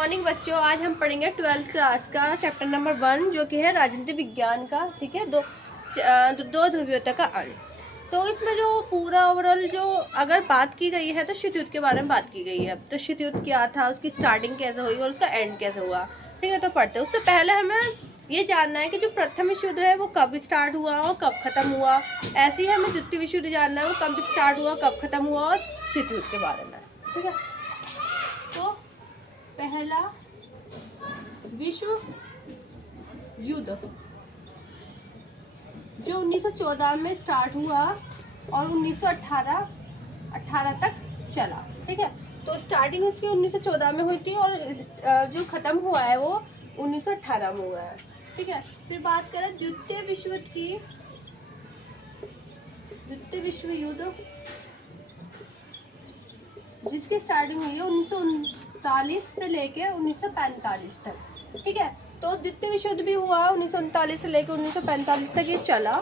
Morning बच्चों, आज हम पढ़ेंगे 12th क्लास का चैप्टर नंबर 1 जो कि है राजनीति विज्ञान का। ठीक है, दो ध्रुवीयता का अण। तो इसमें जो पूरा ओवरऑल जो अगर बात की गई है तो शीत युद्ध के बारे में बात की गई है। तो शीत युद्ध क्या था, उसकी स्टार्टिंग कैसे हुई और उसका एंड कैसे हुआ। ठीक है, तो पढ़ते हैं। उससे पहले हमें ये जानना है कि जो प्रथम विश्व युद्ध है वो कब स्टार्ट हुआ और कब खत्म हुआ। ऐसे ही हमें द्वितीय विश्व युद्ध जानना है वो कब स्टार्ट हुआ, कब खत्म हुआ, और शीत युद्ध के बारे में। ठीक है, तो पहला विश्व युद्ध जो 1914 में स्टार्ट हुआ और 1918 तक चला। ठीक है, तो स्टार्टिंग उसकी 1914 में हुई थी और जो खत्म हुआ है वो 1918 में हुआ है। ठीक है, फिर बात करें द्वितीय विश्व युद्ध की। द्वितीय विश्व युद्ध जिसकी स्टार्टिंग हुई है 1939 से लेके 1945 तक। ठीक है, तो द्वितीय विश्व युद्ध भी हुआ 1939 से लेकर 1945 तक ये चला।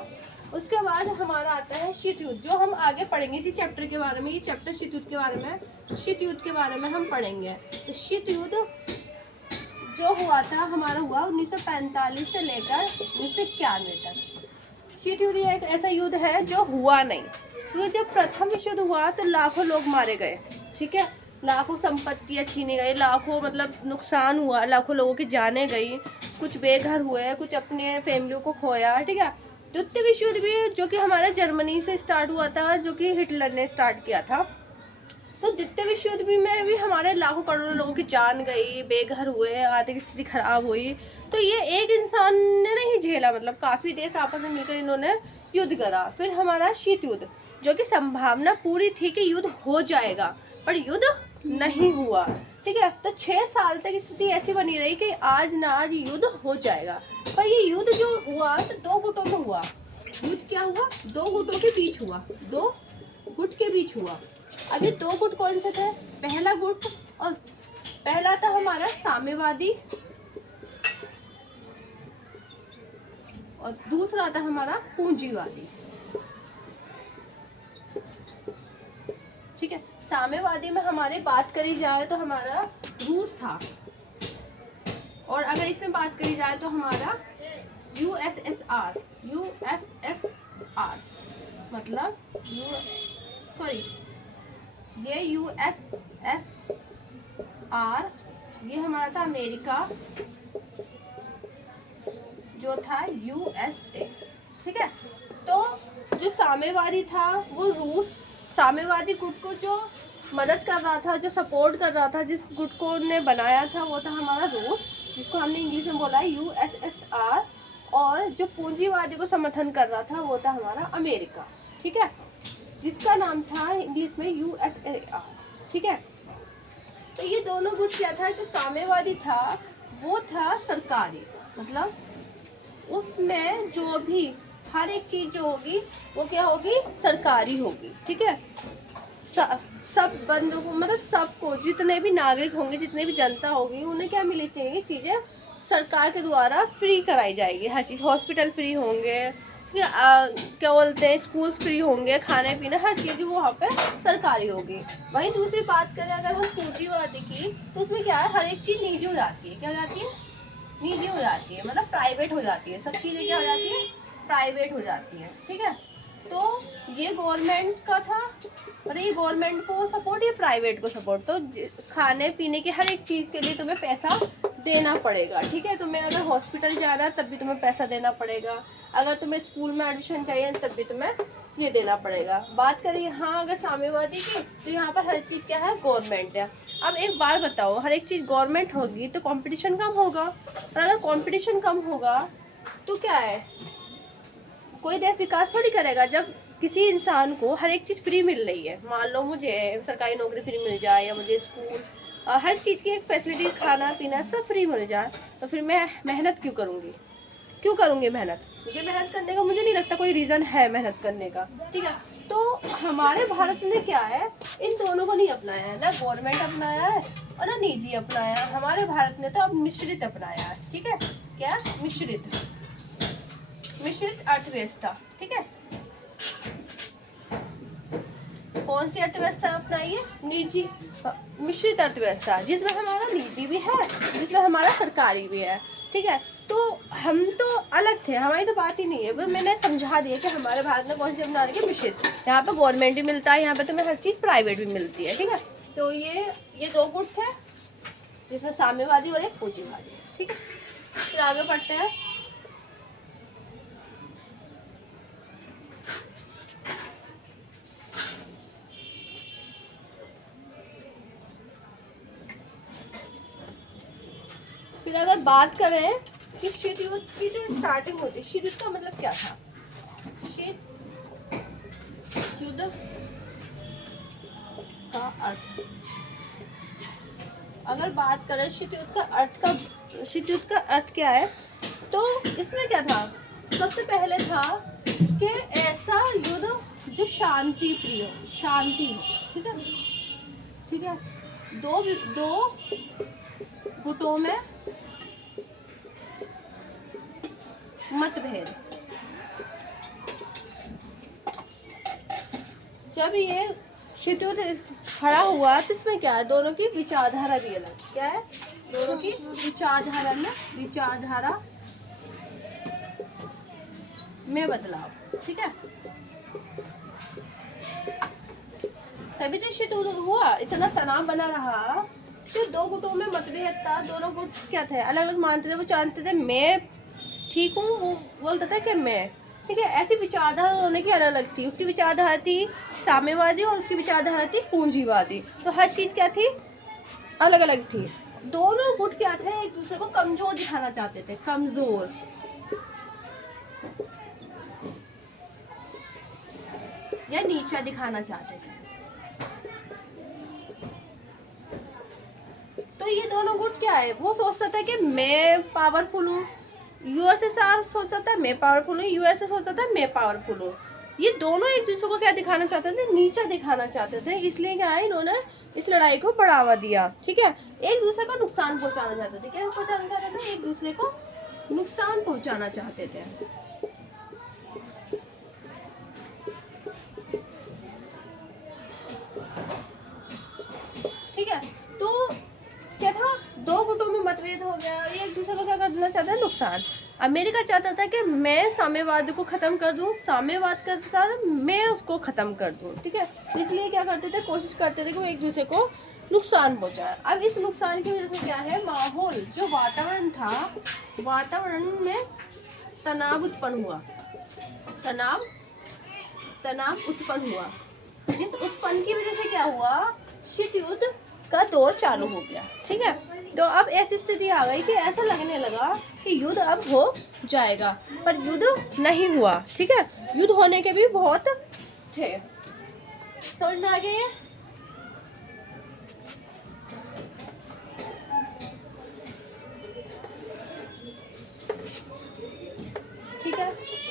उसके बाद हमारा आता है शीत युद्ध, जो हम आगे पढ़ेंगे इसी चैप्टर के बारे में। ये चैप्टर शीत युद्ध के बारे में, शीत युद्ध के बारे में हम पढ़ेंगे। तो शीत युद्ध जो हुआ था हमारा हुआ 1945 से लेकर 1991 तक। शीत युद्ध एक ऐसा युद्ध है जो हुआ नहीं, क्योंकि जब प्रथम विश्व युद्ध हुआ तो लाखों लोग मारे गए। ठीक है, लाखों संपत्तियाँ छीने गई, लाखों मतलब नुकसान हुआ, लाखों लोगों की जानें गई, कुछ बेघर हुए, कुछ अपने फैमिलियों को खोया। ठीक है, द्वितीय विश्व युद्ध भी जो कि हमारा जर्मनी से स्टार्ट हुआ था, जो कि हिटलर ने स्टार्ट किया था। तो द्वितीय विश्व युद्ध में भी हमारे लाखों करोड़ों लोगों की जान गई, बेघर हुए, आर्थिक स्थिति खराब हुई। तो ये एक इंसान ने नहीं झेला, मतलब काफ़ी देश आपस में मिलकर इन्होंने युद्ध करा। फिर हमारा शीत युद्ध, जो कि संभावना पूरी थी कि युद्ध हो जाएगा, पर युद्ध नहीं हुआ। ठीक है, तो 6 साल तक स्थिति ऐसी बनी रही कि आज ना आज युद्ध हो जाएगा। पर ये युद्ध जो हुआ तो 2 गुटों में हुआ। युद्ध क्या हुआ? 2 गुटों के बीच हुआ, 2 गुट के बीच हुआ। अब ये 2 गुट कौन से थे? पहला गुट, और पहला था हमारा साम्यवादी और दूसरा था हमारा पूंजीवादी। ठीक है, साम्यवादी में हमारे बात करी जाए तो हमारा रूस था, और अगर इसमें बात करी जाए तो हमारा यूएसएसआर मतलब ये यूएसएसआर, ये हमारा था अमेरिका, जो था यूएसए। ठीक है, तो जो साम्यवादी था वो रूस, साम्यवादी गुट को जो मदद कर रहा था, जो सपोर्ट कर रहा था, जिस गुट को ने बनाया था वो था हमारा रूस, जिसको हमने इंग्लिश में बोला है यूएसएसआर। और जो पूंजीवादी को समर्थन कर रहा था वो था हमारा अमेरिका। ठीक है, जिसका नाम था इंग्लिश में यूएसएआर। ठीक है, तो ये दोनों गुट क्या था? जो साम्यवादी था वो था सरकारी, मतलब उसमें जो भी हर एक चीज़ जो होगी वो क्या होगी? सरकारी होगी। ठीक है, सब बंदों को, मतलब सबको, जितने भी नागरिक होंगे, जितने भी जनता होगी, उन्हें क्या मिलनी चाहिए? चीज़ें सरकार के द्वारा फ्री कराई जाएगी। हर चीज़, हॉस्पिटल फ्री होंगे, क्या बोलते हैं, स्कूल्स फ्री होंगे, खाने पीने हर चीज़ वहाँ पे सरकारी होगी। वहीं दूसरी बात करें अगर हम पूंजीवादी की, तो उसमें क्या है? हर एक चीज़ निजी हो जाती है। क्या हो जाती है? निजी हो जाती है, मतलब प्राइवेट हो जाती है। सब चीज़ें क्या हो जाती है? प्राइवेट हो जाती है। ठीक है, तो ये गवर्नमेंट का था, मतलब ये गवर्नमेंट को सपोर्ट, ये प्राइवेट को सपोर्ट। तो खाने पीने की हर एक चीज़ के लिए तुम्हें पैसा देना पड़ेगा। ठीक है, तुम्हें अगर हॉस्पिटल जाना है तब भी तुम्हें पैसा देना पड़ेगा, अगर तुम्हें स्कूल में एडमिशन चाहिए तब भी तुम्हें ये देना पड़ेगा। बात करें यहाँ अगर साम्यवादी की, तो यहाँ पर हर चीज़ क्या है? गवर्नमेंट है। अब एक बार बताओ, हर एक चीज़ गवर्नमेंट होगी तो कंपटीशन कम होगा, और अगर कंपटीशन कम होगा तो क्या है? कोई देश विकास थोड़ी करेगा। जब किसी इंसान को हर एक चीज़ फ्री मिल रही है, मान लो मुझे सरकारी नौकरी फ्री मिल जाए, या मुझे स्कूल हर चीज़ की एक फैसिलिटी, खाना पीना सब फ्री मिल जाए, तो फिर मैं मेहनत क्यों करूँगी? क्यों करूँगी मेहनत? मुझे मेहनत करने का मुझे नहीं लगता कोई रीज़न है मेहनत करने का। ठीक है, तो हमारे भारत ने क्या है? इन दोनों को नहीं अपनाया है, ना गवर्नमेंट अपनाया है और ना निजी अपनाया है। हमारे भारत ने तो अब मिश्रित अपनाया है। ठीक है, क्या? मिश्रित अर्थव्यवस्था। ठीक है, कौन सी अर्थव्यवस्था अपनाई है? निजी मिश्रित अर्थव्यवस्था, जिसमें हमारा निजी भी है, जिसमें हमारा सरकारी भी है। ठीक है, तो हम तो अलग थे, हमारी तो बात ही नहीं है। बस मैंने समझा दिया कि हमारे भारत में कौन सी अपना रही है? मिश्रित। यहाँ पे गवर्नमेंट भी मिलता है, यहाँ पे तुम्हें हर चीज़ प्राइवेट भी मिलती है। ठीक है, तो ये दो गुट थे, जिसमें साम्यवादी और एक पूंजीवादी। ठीक है, फिर आगे बढ़ते हैं। फिर अगर बात करें कि शीत युद्ध की जो स्टार्टिंग होती है, शीत युद्ध का मतलब क्या था? शीत युद्ध का अर्थ, अगर बात करें शीत युद्ध का अर्थ क्या है, तो इसमें क्या था? सबसे पहले था कि ऐसा युद्ध जो शांति प्रिय हो, शांति हो। ठीक है, दो गुटों में मतभेद, जब ये शीत युद्ध खड़ा हुआ तो इसमें क्या है? दोनों की विचारधारा भी अलग। क्या है? दोनों की विचारधारा में बदलाव। ठीक है, तभी तो शीत युद्ध हुआ, इतना तनाव बना रहा। तो दो गुटों में मतभेद था, दोनों गुट क्या थे? अलग अलग मानते थे। वो जानते थे मैं ठीक हूँ, वो बोलता था कि मैं ठीक है। ऐसी विचारधारा होने की अलग अलग थी। उसकी विचारधारा थी साम्यवादी और उसकी विचारधारा थी पूंजीवादी। तो हर चीज़ क्या थी? अलग अलग थी। दोनों गुट क्या थे? एक दूसरे को कमजोर दिखाना चाहते थे, कमजोर या नीचा दिखाना चाहते थे। तो ये दोनों गुट क्या है? वो सोचता था कि मैं पावरफुल हूँ, यूएसएसआर सोचता था मैं पावरफुल हूँ, यूएसए सोचता था मैं पावरफुल हूँ। ये दोनों एक दूसरे को क्या दिखाना चाहते थे? नीचा दिखाना चाहते थे। इसलिए क्या है, इन्होंने इस लड़ाई को बढ़ावा दिया। ठीक है, एक दूसरे को नुकसान पहुंचाना चाहते थे। क्या पहुंचाना चाहते थे? एक दूसरे को नुकसान पहुंचाना चाहते थे। ठीक है, तो क्या था? दो गुटों में मतभेद हो गया, एक दूसरे को क्या करना चाहता है? नुकसान। अमेरिका चाहता था कि मैं साम्यवाद को ख़त्म कर दूं, साम्यवाद करता था मैं उसको ख़त्म कर दूं। ठीक है, इसलिए क्या करते थे? कोशिश करते थे कि वो एक दूसरे को नुकसान पहुंचाए। अब इस नुकसान की वजह से क्या है? माहौल, जो वातावरण था, वातावरण में तनाव उत्पन्न हुआ। तनाव उत्पन्न हुआ, जिस उत्पन्न की वजह से क्या हुआ? शीत युद्ध का दौर चालू हो गया। ठीक है, तो अब ऐसी स्थिति आ गई कि ऐसा लगने लगा कि युद्ध अब हो जाएगा, पर युद्ध नहीं हुआ। ठीक है, युद्ध होने के भी बहुत थे। समझ में आ गया ये? ठीक है,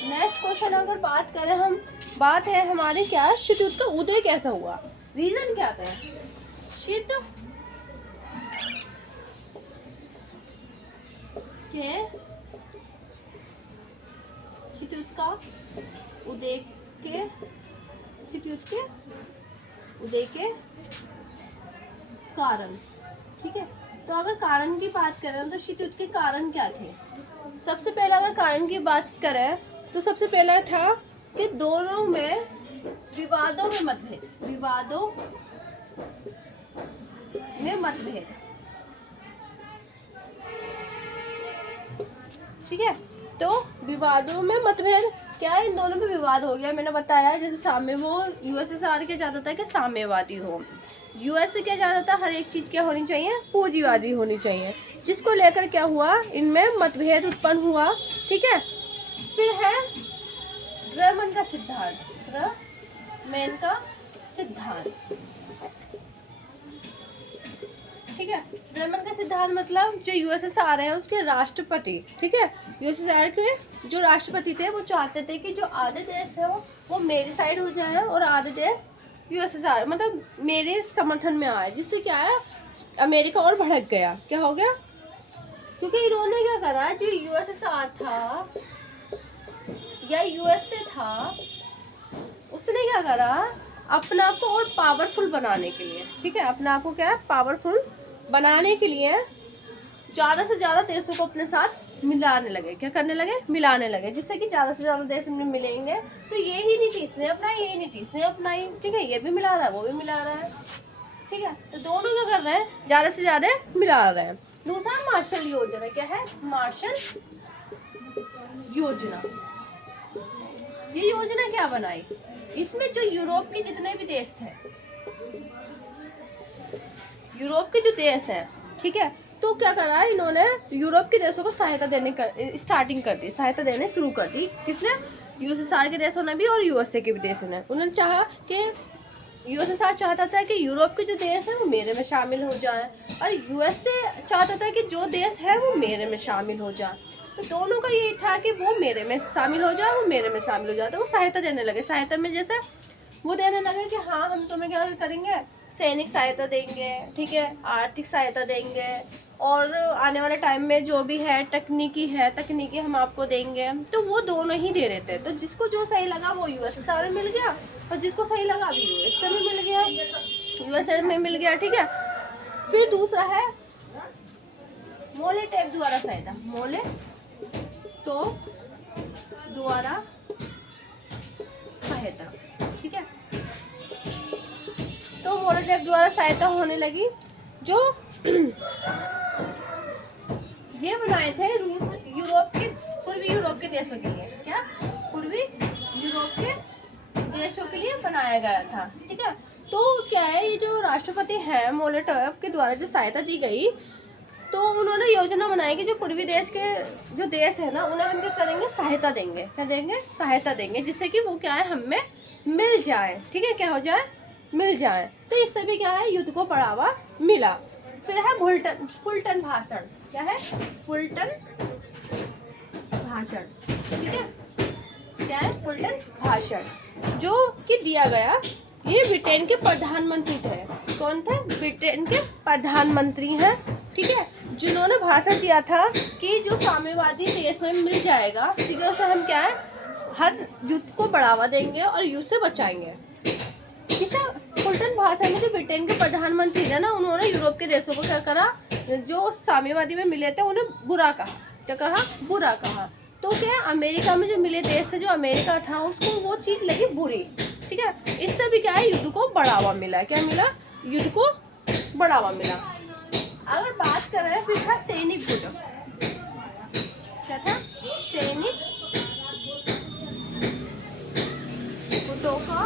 नेक्स्ट क्वेश्चन अगर बात करें हम, बात है हमारी क्या? शीत युद्ध का उदय कैसा हुआ? रीजन क्या था? शीत युद्ध का उदय के कारण। ठीक है, तो अगर कारण की बात करें तो शीत युद्ध के कारण क्या थे? सबसे पहले अगर कारण की बात करें तो सबसे पहला था कि दोनों में विवादों में मतभेद। ठीक है, तो विवादों में मतभेद क्या है? इन दोनों में विवाद हो गया। मैंने बताया जैसे वो यूएसएसआर क्या चाहता था कि साम्यवादी हो, यूएसए क्या चाहता था? हर एक चीज़ क्या होनी चाहिए? पूंजीवादी होनी चाहिए, जिसको लेकर क्या हुआ? इनमें मतभेद उत्पन्न हुआ। ठीक है, फिर है ड्रमन का सिद्धांत। ठीक है, ड्रमन का सिद्धांत मतलब जो यूएसएसआर है उसके राष्ट्रपति। ठीक है, यूएसएसआर के जो राष्ट्रपति थे वो चाहते थे कि जो आधे देश है वो मेरी साइड हो जाए और आधे देश यूएसएसआर मतलब मेरे समर्थन में आए। जिससे क्या है? अमेरिका और भड़क गया। क्या हो गया? क्योंकि इन्होंने क्या करा, जो यूएसएसआर था या यूएसए था, उसने क्या करा? अपने आप को और पावरफुल बनाने के लिए, ठीक है, अपने आप को क्या है, पावरफुल बनाने के लिए ज़्यादा से ज़्यादा देशों को अपने साथ मिलाने लगे। क्या करने लगे? मिलाने लगे, जिससे कि ज़्यादा से ज़्यादा देश में मिलेंगे तो ये ही नीति इसने अपनाई, ये नीति इसने अपनाई, ठीक है, ये भी मिला रहा है, वो भी मिला रहा है, ठीक है। तो दोनों क्या कर रहे हैं? ज़्यादा से ज़्यादा मिला रहे हैं। दूसरा मार्शल योजना, क्या है? मार्शल योजना। ये योजना क्या बनाई? इसमें जो यूरोप के जितने भी देश थे, यूरोप के जो देश हैं, ठीक है, तो क्या करा इन्होंने, यूरोप के देशों को सहायता देने स्टार्टिंग कर दी, सहायता देने शुरू कर दी। किसने? यूएसएसआर के देशों ने भी और यूएसए के भी देशों ने। उन्होंने चाहा कि यूएसएसआर चाहता था कि यूरोप के जो देश हैं वो मेरे में शामिल हो जाएं, और यूएसए चाहता था कि जो देश है वो मेरे में शामिल हो जाए। तो दोनों का यही था कि वो मेरे में शामिल हो जाए, वो मेरे में शामिल हो जाए। तो वो सहायता देने लगे। सहायता में जैसे वो देने लगे कि हाँ हम तुम्हें क्या करेंगे, सैनिक सहायता देंगे, ठीक है, आर्थिक सहायता देंगे, और आने वाले टाइम में जो भी है तकनीकी हम आपको देंगे। तो वो दोनों ही दे रहे थे। तो जिसको जो सही लगा वो यूएसएसआर में मिल गया, और जिसको सही लगा अभी यूएसए में मिल गया, यूएसए में मिल गया, ठीक है। फिर दूसरा है मोलेटोव द्वारा सहायता, मोलेटोव द्वारा सहायता, ठीक है। तो मोलेटोव द्वारा सहायता होने लगी, जो ये बनाए थे रूस, यूरोप के, पूर्वी यूरोप के देशों के लिए। क्या? पूर्वी यूरोप के देशों के लिए बनाया गया था, ठीक है। तो क्या है, ये जो राष्ट्रपति हैं मोलेटोव के द्वारा जो सहायता दी गई, तो उन्होंने योजना बनाई कि जो पूर्वी देश के जो देश है ना, उन्हें हम क्या करेंगे, सहायता देंगे। क्या देंगे? सहायता देंगे, जिससे कि वो क्या है, हमें मिल जाए, ठीक है, क्या हो जाए, मिल जाए। तो इससे भी क्या है, युद्ध को बढ़ावा मिला। फिर है फुलटन भाषण। क्या है? फुलटन भाषण, ठीक है। क्या है? फुलटन भाषण जो कि दिया गया, ये ब्रिटेन के प्रधानमंत्री थे। कौन थे? ब्रिटेन के प्रधानमंत्री हैं, ठीक है, जिन्होंने भाषण दिया था कि जो साम्यवादी देश में मिल जाएगा, ठीक है, उसे हम क्या है, हर युद्ध को बढ़ावा देंगे और युद्ध से बचाएंगे। किसे? फुलटन भाषण में जो ब्रिटेन के प्रधानमंत्री थे ना, उन्होंने यूरोप के देशों को क्या करा, जो साम्यवादी में मिले थे उन्हें बुरा कहा। क्या कहा? बुरा कहा। तो क्या, अमेरिका में जो मिले देश थे, जो अमेरिका था, उसको वो चीज़ लगी बुरी, ठीक है। इससे भी क्या है, युद्ध को बढ़ावा मिला। क्या मिला? युद्ध को बढ़ावा मिला। अगर बात करें, फिर था सैनिक गुट। क्या था? सैनिक गुटों का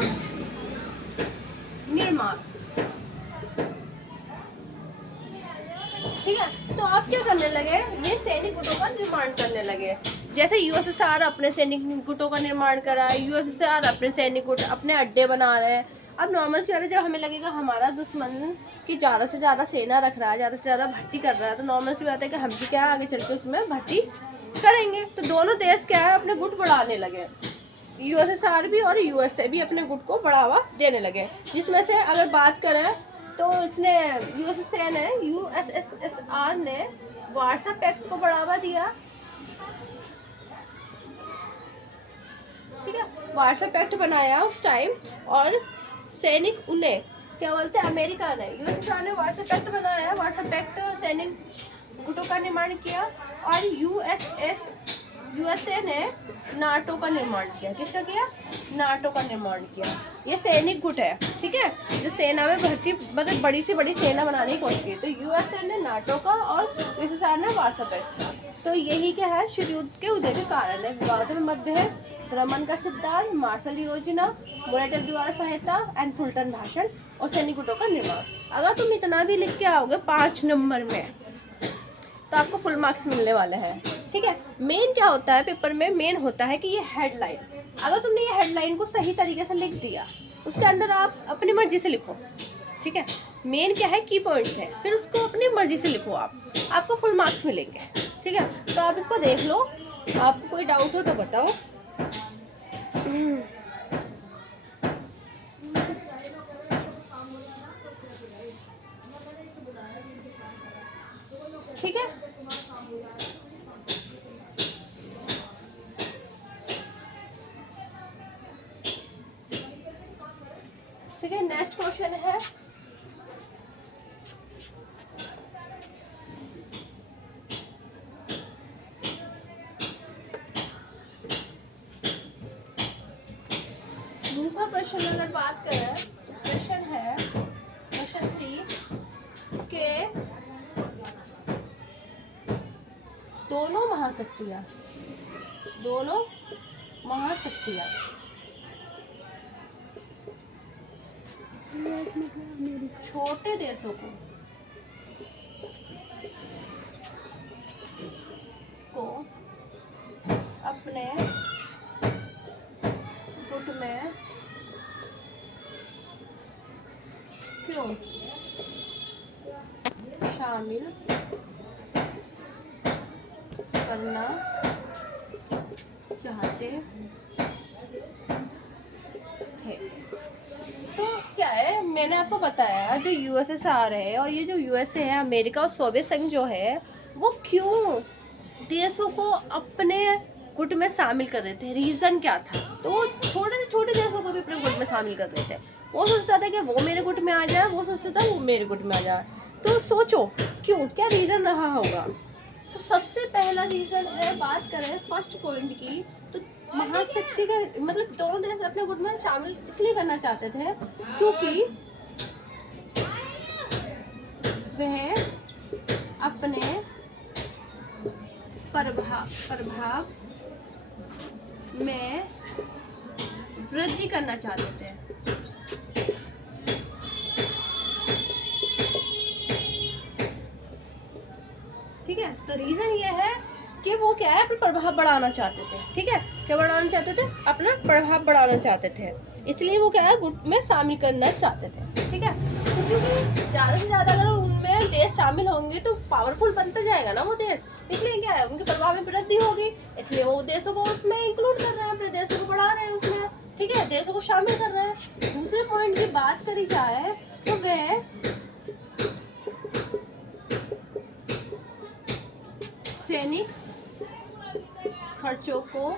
निर्माण, ठीक है। तो आप क्या करने लगे, ये सैनिक गुटों का निर्माण करने लगे। जैसे यूएसएसआर अपने सैनिक गुटों का निर्माण करा है, यूएसएसआर अपने सैनिक गुट, अपने अड्डे बना रहे हैं। अब नॉर्मल सी बात है, जब हमें लगेगा हमारा दुश्मन की ज़्यादा से ज़्यादा सेना रख रहा है, ज़्यादा से ज़्यादा भर्ती कर रहा है, तो नॉर्मल सी बात है कि हम भी क्या आगे चल के उसमें भर्ती करेंगे। तो दोनों देश क्या है, अपने गुट बढ़ाने लगे। यूएसएसआर भी और यूएसए भी अपने गुट को बढ़ावा देने लगे। जिसमें से अगर बात करें तो इसने यूएसएसआर ने वार्सा पैक्ट को बढ़ावा दिया, ठीक है, वार्सा पैक्ट बनाया उस टाइम। और सैनिक उन्हें क्या बोलते हैं, अमेरिका ने, यूएसएसआर ने वार्सा पैक्ट बनाया, वार्सा पैक्ट सैनिक गुटों का निर्माण किया। और यूएसए ने नाटो का निर्माण किया। किसका किया? नाटो का निर्माण किया। ये सैनिक गुट है, ठीक है, जो सेना में भर्ती, मतलब बड़ी से बड़ी सेना बनाने की कोशिश की। तो यूएसए ने नाटो का और यूएसएसआर ने वार्सा पैक्ट का। तो यही क्या है, शीत युद्ध के उदय के कारण है। विवादों में मतभेद, दमन का सिद्धांत, मार्शल योजना, मोलेटोव द्वारा सहायता एंड फुलटन भाषण, और सैनिक गुटों का निर्माण। अगर तुम इतना भी लिख के आओगे 5 नंबर में, तो आपको फुल मार्क्स मिलने वाले हैं, ठीक है। मेन क्या होता है पेपर में, मेन होता है कि ये हेडलाइन। अगर तुमने ये हेडलाइन को सही तरीके से लिख दिया, उसके अंदर आप अपनी मर्जी से लिखो, ठीक है। मेन क्या है, की पॉइंट्स है, फिर उसको अपनी मर्जी से लिखो आप, आपको फुल मार्क्स मिलेंगे, ठीक है। तो आप इसको देख लो, आपको कोई डाउट हो तो बताओ। ठीक है। क्वेश्चन अगर बात करें तो क्वेश्चन है क्वेश्चन 3 के दोनों महाशक्तियाँ छोटे देशों को अपने गुट में क्यों शामिल करना चाहते थे। तो क्या है, मैंने आपको बताया जो यूएसएसआर है और ये जो यूएसए है, अमेरिका और सोवियत संघ जो है, वो क्यों देशों को अपने गुट में शामिल कर रहे थे, रीज़न क्या था। तो वो छोटे से छोटे देशों को भी अपने गुट में शामिल कर रहे थे। वो सोचता था कि वो मेरे गुट में आ जाए, वो सोचता था वो मेरे गुट में आ जाए। तो सोचो क्यों, क्या रीज़न रहा होगा। तो सबसे पहला रीज़न है, बात करें फर्स्ट पॉइंट की, तो महाशक्ति का मतलब दोनों देश अपने गुट में शामिल इसलिए करना चाहते थे क्योंकि वह अपने प्रभाव में वृद्धि करना चाहते थे। ठीक है, तो रीजन ये है कि वो क्या है, अपना प्रभाव बढ़ाना चाहते थे। ठीक है, क्या बढ़ाना चाहते थे, अपना प्रभाव बढ़ाना चाहते थे, इसलिए वो क्या है गुट में शामिल करना चाहते थे। ठीक है, तो क्योंकि ज़्यादा से ज़्यादा अगर उनमें देश शामिल होंगे तो पावरफुल बनता जाएगा ना वो देश, इसलिए क्या है उनके प्रभाव में वृद्धि होगी, इसलिए वो देशों को उसमें इंक्लूड कर रहे हैं, अपने देशों को बढ़ा रहे हैं उसमें। ठीक है, देशों को शामिल कर रहे हैं। दूसरे पॉइंट की बात करी जाए तो वह सैनिक खर्चों को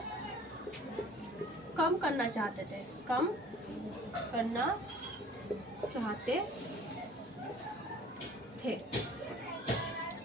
कम करना चाहते थे,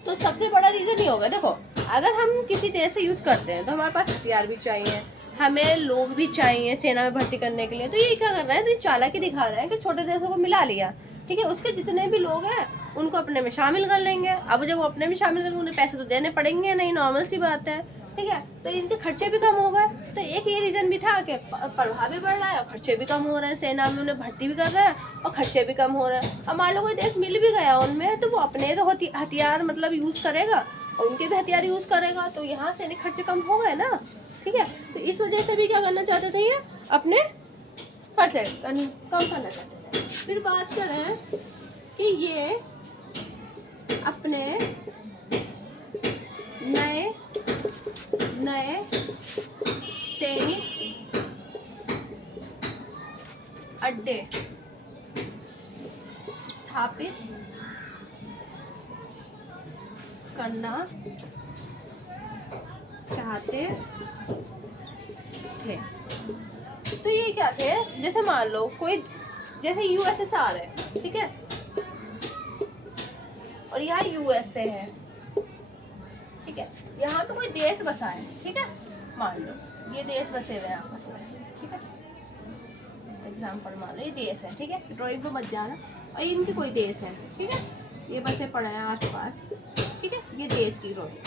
तो सबसे बड़ा रीज़न ये होगा, देखो अगर हम किसी देश से युद्ध करते हैं तो हमारे पास हथियार भी चाहिए, हमें लोग भी चाहिए सेना में भर्ती करने के लिए। तो ये क्या कर रहा है, तो ये चालाकी दिखा रहा है कि छोटे देशों को मिला लिया। ठीक है, उसके जितने भी लोग हैं उनको अपने में शामिल कर लेंगे। अब जब वो अपने में शामिल करेंगे उन्हें पैसे तो देने पड़ेंगे नहीं, नॉर्मल सी बात है। ठीक है, तो इनके खर्चे भी कम हो गए। तो एक ये रीज़न भी था कि प्रभाव भी बढ़ रहा है और खर्चे भी कम हो रहे हैं, सेना में उन्हें भर्ती भी कर रहे हैं और खर्चे भी कम हो रहे हैं। अब मान लो कोई देश मिल भी गया उनमें, तो वो अपने तो हथियार मतलब यूज़ करेगा और उनके भी हथियार यूज़ करेगा, तो यहाँ सैनिक खर्चे कम हो गए ना। ठीक है, तो इस वजह से भी क्या करना चाहते थे, ये अपने खर्चे कम करना चाहते थे। फिर बात करें कि ये अपने नए सैनिक अड्डे स्थापित करना चाहते थे। तो ये क्या थे, जैसे मान लो कोई, जैसे यूएसएसआर है, ठीक है, और यहाँ यूएसए है। ठीक है, यहाँ पे कोई देश बसा है। ठीक है, मान लो ये देश बसे हुए हैं आपस में। ठीक है, एग्जाम्पल मान लो ये देश है। ठीक है, ड्राइंग पे मत जाना। और ये इनके कोई देश है। ठीक है, ये बसे पड़े हैं आस पास। ठीक है, ये देश की ड्राइंग।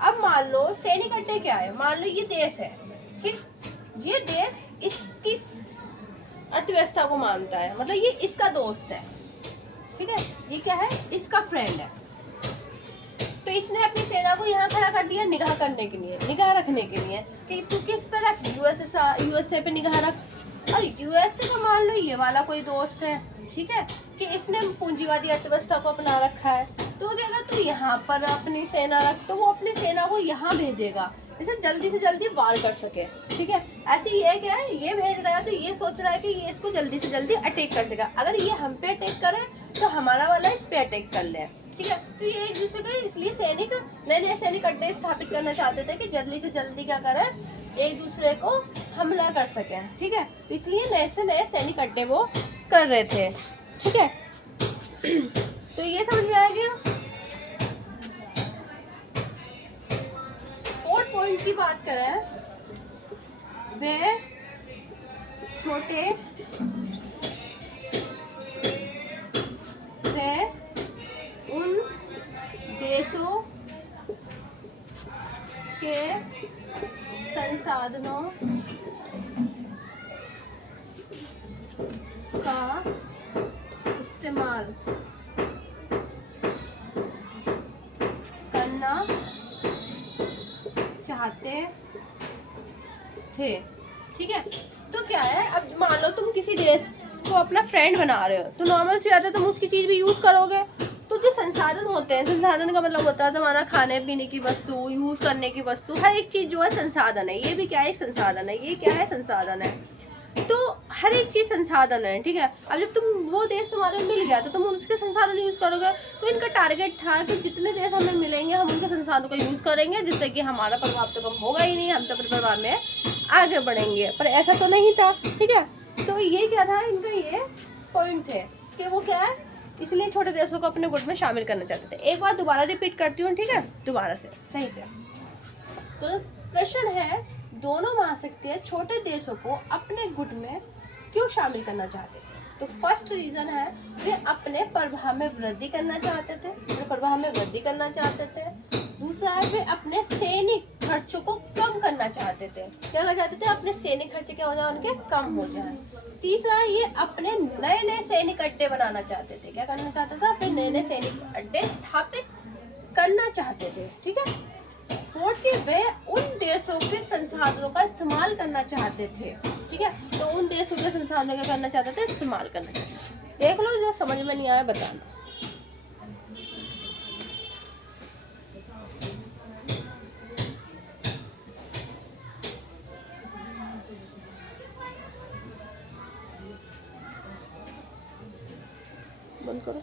अब मान लो सैनिक अड्डे क्या है, मान लो ये देश है। ठीक, ये देश इसकी अर्थव्यवस्था को मानता है, मतलब ये इसका दोस्त है। ठीक है, ये क्या है, इसका फ्रेंड है। तो इसने अपनी सेना को यहाँ खड़ा कर दिया निगाह करने के लिए, निगाह रखने के लिए कि तू किस पे रख, यूएसए पे निगाह रख। और यूएसए का मान लो ये वाला कोई दोस्त है। ठीक है, कि इसने पूंजीवादी अर्थव्यवस्था को अपना रखा है, तो क्या अगर तू यहाँ पर अपनी सेना रख, तो वो अपनी सेना को यहाँ भेजेगा इसे जल्दी से जल्दी वार कर सके। ठीक है, ऐसे ये क्या है, ये भेज रहा है तो ये सोच रहा है कि ये इसको जल्दी से जल्दी अटैक कर सकेगा। अगर ये हम पे अटैक करे तो हमारा वाला इस पे अटैक कर ले। ठीक है, तो ये एक दूसरे को इसलिए सैनिक नए सैनिक अड्डे स्थापित करना चाहते थे कि जल्दी से जल्दी क्या करें, एक दूसरे को हमला कर सकें। ठीक है, तो इसलिए नए से नए सैनिक अड्डे वो कर रहे थे। ठीक है, तो ये समझ में आ गया। और पॉइंट की बात करें, वे छोटे वे उन देशों के संसाधनों का इस्तेमाल करना चाहते थे। ठीक है, तो क्या है, अब मान लो तुम किसी देश को अपना फ्रेंड बना रहे हो, तो नॉर्मल सी बात है तुम उसकी चीज़ भी यूज़ करोगे। तो जो संसाधन होते हैं, संसाधन का मतलब होता है तुम्हारा खाने पीने की वस्तु, यूज़ करने की वस्तु, हर एक चीज़ जो है संसाधन है। ये भी क्या है, एक संसाधन है। ये क्या है, संसाधन है। तो हर एक चीज़ संसाधन है। ठीक है, अब जब तुम वो देश तुम्हारे मिल गया तो तुम उसके संसाधन यूज़ करोगे। तो इनका टारगेट था कि जितने देश हमें मिलेंगे हम उनके संसाधनों का यूज़ करेंगे, जिससे कि हमारा प्रभाव तो कम होगा ही नहीं, हम तो अपने प्रभाव में आगे बढ़ेंगे। पर ऐसा तो नहीं था। ठीक है, तो ये क्या था, इनका ये पॉइंट थे कि वो क्या है, इसलिए छोटे देशों को अपने गुट में शामिल करना चाहते थे। एक बार दोबारा रिपीट करती हूँ, ठीक है, दोबारा से सही से। तो प्रश्न है, दोनों महाशक्तियाँ छोटे देशों को अपने गुट में क्यों शामिल करना चाहते थे? तो फर्स्ट रीजन है, वे अपने प्रभाव में वृद्धि करना चाहते थे, अपने प्रभाव में वृद्धि करना चाहते थे। दूसरा है, वे अपने सैनिक खर्चों को कम करना चाहते थे। क्या करना चाहते थे, अपने सैनिक खर्चे क्या हो जाए, उनके कम हो जाए। तीसरा है, ये अपने नए नए सैनिक अड्डे बनाना चाहते थे। क्या करना चाहते थे, अपने नए नए सैनिक अड्डे स्थापित करना चाहते थे। ठीक है, फोर्थ के वे उन देशों के संसाधनों का इस्तेमाल करना चाहते थे। ठीक है, तो उन देशों के संसाधनों का करना चाहते थे, इस्तेमाल करना चाहते थे। देख लो, जो समझ में नहीं आया बताना। बंद करो।